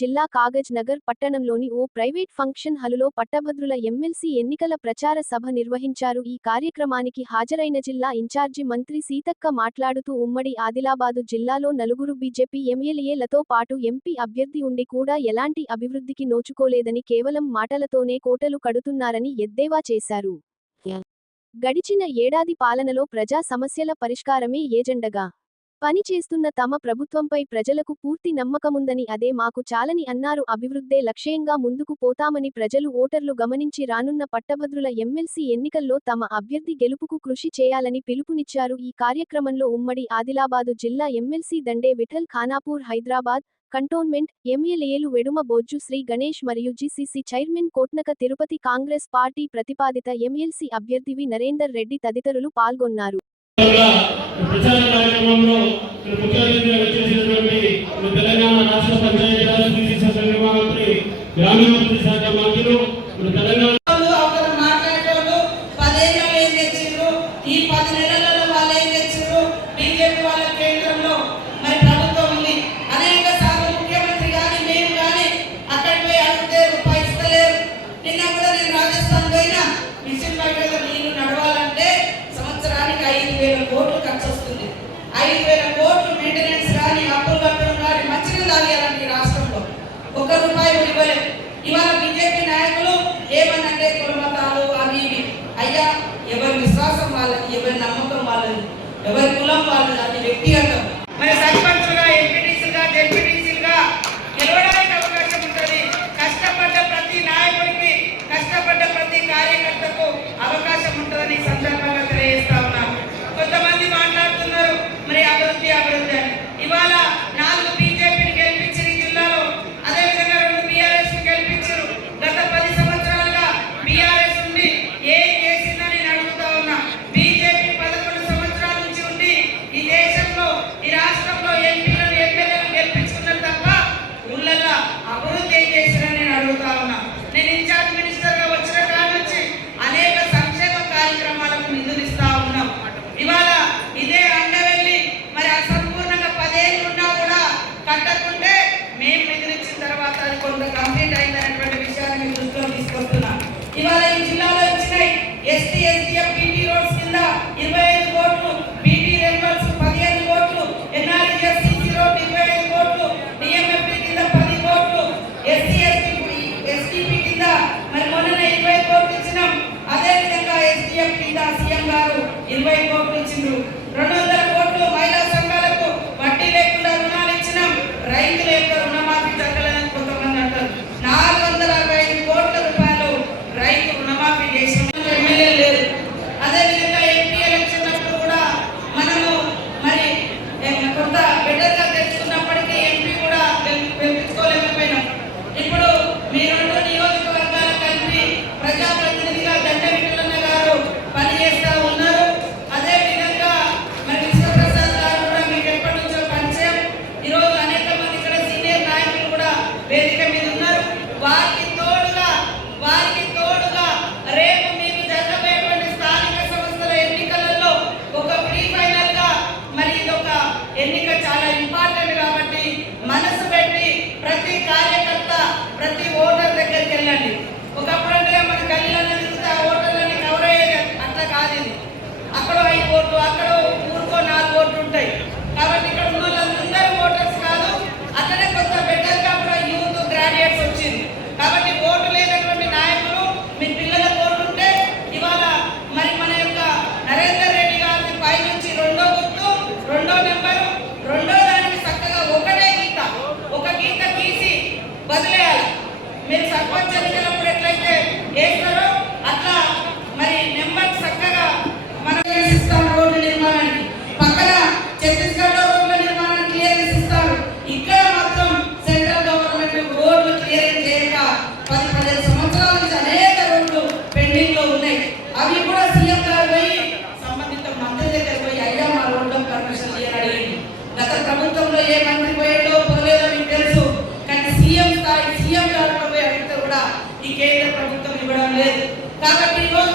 జిల్లా కాగజ్ నగర్ పట్టణంలోని ఓ private function హాలులో పట్టభద్రుల ఎమ్మెల్సీ ఎన్నికల ప్రచార సభ నిర్వహించారు. ఈ కార్యక్రమానికి హాజరైన జిల్లా ఇన్ఛార్జి మంత్రి సీతక్క మాట్లాడుతూ ఉమ్మడి ఆదిలాబాదు జిల్లాలో నలుగురు బీజేపీ ఎమ్మెల్యేలతో పాటు ఎంపీ అభ్యర్థి ఉండి కూడా ఎలాంటి అభివృద్ధికి నోచుకోలేదని కేవలం మాటలతోనే కోటలు కడుతున్నారని ఎద్దేవా చేశారు. గడిచిన ఏడాది పాలనలో ప్రజా సమస్యల పరిష్కారమే ఏజెండగా పనిచేస్తున్న తమ ప్రభుత్వంపై ప్రజలకు పూర్తి నమ్మకముందని, అదే మాకు చాలని అన్నారు. అభివృద్ధే లక్ష్యంగా ముందుకు పోతామని ప్రజలు ఓటర్లు గమనించి రానున్న పట్టభద్రుల ఎమ్మెల్సీ ఎన్నికల్లో తమ అభ్యర్థి గెలుపుకు కృషి చేయాలని పిలుపునిచ్చారు. ఈ కార్యక్రమంలో ఉమ్మడి ఆదిలాబాదు జిల్లా ఎమ్మెల్సీ దండే విఠల్ ఖానాపూర్, హైదరాబాద్ కంటోన్మెంట్ ఎమ్మెల్యేలు వెడుమ బొజ్జు శ్రీ గణేష్ మరియు GCC chairman Kotnaka Tirupati, Congress party ప్రతిపాదిత ఎమ్మెల్సీ అభ్యర్థి నరేందర్ రెడ్డి తదితరులు పాల్గొన్నారు. ప్రచార కార్యక్రమంలో ముఖ్య అతిథిగా వచ్చేసినటువంటి తెలంగాణ రాష్ట్ర పంచాయతీరాజ్ బీసీ సంక్షేమ మంత్రి, గ్రామీణాభివృద్ధి శాఖ మంత్రులు, తెలంగాణ కోట్లు ఖర్చు వస్తుంది. 5,000 కోట్లు మెయింటెనెన్స్ కానీ, అప్పులు కట్టడం కానీ, మంచినీళ్ళు తాగేయాలంటే రాష్ట్రంలో ₹1 ఇవ్వలేదు. ఇవాళ బీజేపీ నాయకులు ఏమనంటే కులమతాలు అవి ఇవి. అయ్యా, ఎవరి విశ్వాసం వాళ్ళది, ఎవరి నమ్మకం వాళ్ళది, ఎవరి కులం వాళ్ళది, అది వ్యక్తిగతం. మరి సర్పంచులుగా, ఎంపీటీసీలుగా, జెడ్పీటీసీలుగా గెలవడానికి అవకాశం ఉంటుంది. కష్టపడ్డ ప్రతి నాయకుడికి, కష్టపడ్డ ప్రతి కార్యకర్తకు అవకాశం ఉంటుందని సందర్భంగా తెలియజేస్తా ఉన్నారు. కొంతమంది మాట్లాడుతున్నారు మరి అభివృద్ధి అని. ఇవాళ 4 బీజేపీని గెలిపించారు ఈ జిల్లాలో, అదేవిధంగా 2 బీఆర్ఎస్ గెలిపించారు. గత 10 సంవత్సరాలుగా బీఆర్ఎస్ ఉండి ఏం చేసిందని అడుగుతా ఉన్నా. బీజేపీ 11 సంవత్సరాల నుంచి ఉండి ఈ దేశంలో, ఈ రాష్ట్రంలో ఎంపీలను, ఎమ్మెల్యేలను గెలిపించుకున్నారు తప్ప ఊళ్ళల్లో అభివృద్ధి ఏం చేశారని నేను అడుగుతా ఉన్నా. నేను ఇన్ఛార్జ్ మినిస్టర్గా వచ్చిన కాడి నుంచి అనేక సంక్షేమ కార్యక్రమాలకు నిధులు ఇస్తా ఉన్నాం. ఇవాళ ఇదే అండవెల్లి మరి అసంపూర్ణంగా 10 ఏళ్ళు ఉన్నా కూడా కట్టకుంటే మేము నిధులిచ్చిన తర్వాత అది కొంత కంప్లీట్ అయిందనేటువంటి విషయాన్ని మీ దృష్టిలో తీసుకొస్తున్నాం. ఇవాళ ఈ జిల్లాలో ఇచ్చినాయి ఎస్టీ, ఎస్టీఎఫ్, బీటీ రోడ్స్ కింద 25 కోట్లు, బీటీ రెన్వల్స్ 15 కోట్లు, ఎన్ఆర్జీఎస్సీసీ రోడ్ 25 కోట్లు, డిఎంఎఫ్పీ కింద 10 కోట్లు, ఎస్టీపీ కింద మరి మొన్ననే 20 కోట్లు ఇచ్చినాం. అదేవిధంగా ఎస్టీఎఫ్ కింద సీఎం గారు 20 కోట్లు ఇచ్చిండ్రు. 200 కోట్లు మహిళా సంఘాలకు వడ్డీ లేకుండా రుణాలు ఇచ్చినాం. రైతుల యొక్క రుణమాఫీ జరగలేదని కొంతమంది అంటారు. 465 కోట్ల రూపాయలు రైతు రుణమాఫీ చేసిన ఎమ్మెల్యే లేదు. అదేవిధంగా ఎంపీ ఎలక్షన్ అప్పుడు కూడా మనము మరి కొంత బెటర్గా తెచ్చుకున్నప్పటికీ ఎంపీ కూడా గెలిపించుకోలేకపోయినాం. ఇప్పుడు మీ 2 నియోజకవర్గాల కలిపి ప్రజాప్రతినిధిగా దండే విఠలన్న గారు పనిచేస్తా ఉన్నారు. అదేవిధంగా మరి విశ్వప్రసాద్ గారు కూడా మీకు ఎప్పటి నుంచో పరిచయం. ఈరోజు అనేక మంది ఇక్కడ సీనియర్ నాయకులు కూడా వేదిక మీద ఉన్నారు. వారికి తోడుగా రేపు మీకు జరగబోయేటువంటి స్థానిక సంస్థల ఎన్నికలలో ఒక ప్రీ ఫైనల్ గా మరి ఇదొక ఎన్నిక చాలా ఇంపార్టెంట్ కాబట్టి మనసు పెట్టి ప్రతి కార్యకర్త, ప్రతి ఓటర్ దగ్గరికి వెళ్ళండి. ఒకప్పుడు అంటే మన గల్లీలను తిరిగితే ఆ ఓటర్లని కవర్ అయ్యేది, అట్లా కాదు ఇది. అక్కడ 5 ఓట్లు, అక్కడ ఊరుకో 4 ఓట్లు ఉంటాయి. కాబట్టి ఇక్కడ ఉన్న వాళ్ళందరూ ఓటర్స్ కాదు. అక్కడే కొంత బెటర్గా కూడా యూత్, గ్రాడ్యుయేట్స్ వచ్చింది. కాబట్టి ఓటు లేనటువంటి నాయకులు, మీ పిల్లల ఓటు ఉంటే ఇవాళ మరి మన యొక్క నరేందర్ రెడ్డి గారి పైనుంచి 2వ గుర్తు, 2వ నెంబరు, 2వ దానికి చక్కగా ఒక గీత గీసి వదిలేయాలి. మీరు సర్పంచ్ ఎన్నికలప్పుడు ఎట్లయితే వేస్తారో అట్లా మరి నెంబర్ చక్కగా మనం ఇస్తాం. రోడ్ల నిర్మాణానికి పక్కన ఛత్తీస్గఢ్ రోడ్ల నిర్మాణానికి క్లియరెన్స్ ఇస్తారు. ఇక్కడ మాత్రం సెంట్రల్ గవర్నమెంట్ రోడ్లు క్లియరెన్స్ చేయక 10-15 సంవత్సరాల నుంచి అనేక రోడ్లు పెండింగ్ లో ఉన్నాయి. అవి కూడా సీఎం గారు పోయి సంబంధిత మంత్రి దగ్గర పోయి అయ్యా మా రోడ్లకు పర్మిషన్ ఇవ్వాలని అడిగింది. గత ప్రభుత్వంలో ఏ మంత్రి పోయేటో పోలేదో మీకు తెలుసు. కానీ సీఎం గారు పోయి అడిగితే కూడా ఈ కేంద్ర ప్రభుత్వం ఇవ్వడం లేదు. కాబట్టి ఈరోజు